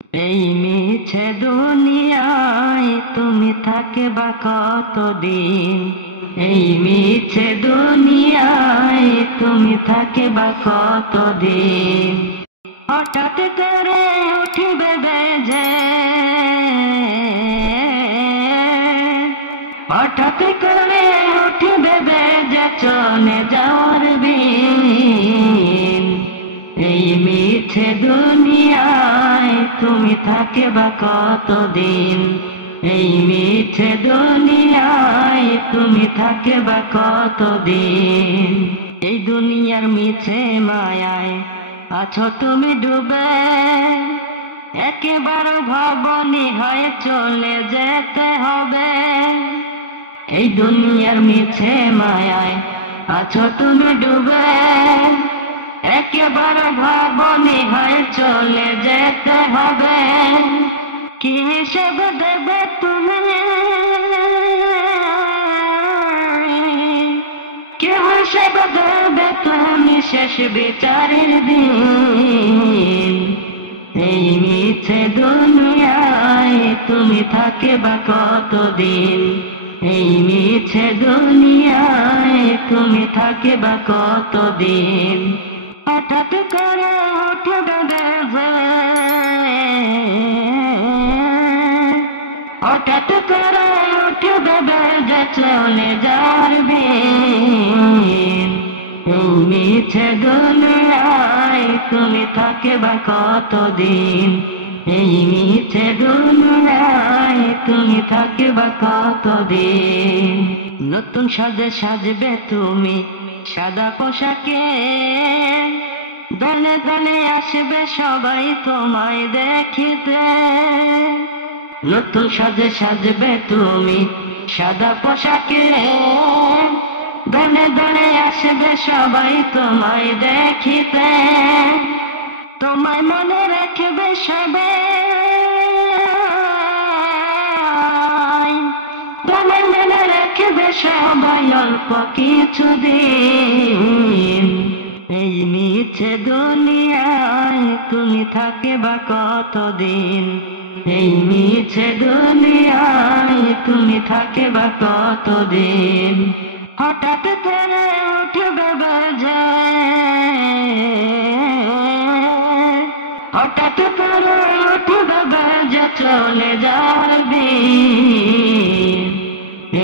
এই মিছে দুনিয়ায় তুমি থাকে বা কতদিন? এই মিছে দুনিয়ায় তুমি থাকে বা কতদিন? হঠাৎ করে উঠিবে বেজে, হঠাৎ করে উঠিবে বেজে চলে যাওয়ার দিন। এই মিছে দুনিয়ায় তুমি থাকে বা কতদিন? এই মিছে দুনিয়ায় তুমি থাকে বা কতদিন? এই দুনিয়ার মিছে মায়ায় আছো তুমি ডুবে, একেবারে ভাবনি হয়ে চলে যেতে হবে। এই দুনিয়ার মিছে মায়ায় আছো তুমি ডুবে, একেবারে ভাবনি হয়ে চলে যেতে হবে। কি হিসেবে দেবে তুমি? কি হিসেবে দেবে তুমি শেষ বিচারের দিন? এই মিছে দুনিয়ায় তুমি থাকে বা কতদিন? এই মিছে দুনিয়ায় তুমি থাকে বা কতদিন? হঠাৎ করে উঠবে বেজে, হঠাৎ করে উঠবে বেজে চলে যার দিন। এই মিছে দুনিয়ায় তুমি থাকে বা কতদিন? এই মিছে দুনিয়ায় তুমি থাকে বা কতদিন? নতুন সাজে সাজবে তুমি সাদা পোশাকে, দলে দলে আসবে সবাই তোমায় দেখিতে। নতুন সাজে সাজবে তুমি সাদা পোশাকে, দলে দলে আসবে সবাই তোমায় দেখিতে। তোমায় মনে রাখবে সবাই, তোমায় মনে রাখবে সবাই অল্প কিছুদিন। এই মিছে দুনিয়ায় তুমি থাকে বা কতদিন? এই মিছে দুনিয়ায় তুমি থাকে বা কতদিন? হঠাৎ করে উঠবে বেজে, হঠাৎ করে উঠবে বেজে চলে যাবে।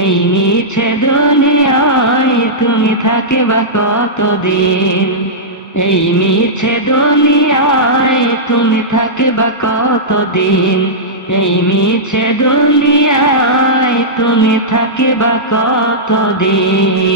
এই মিছে দুনিয়ায় তুমি থাকে বা কতদিন? এই মিছে দুনিয়ায় তুমি থাকে বা কতদিন? এই মিছে দুনিয়ায় তুমি থাকে বা কতদিন?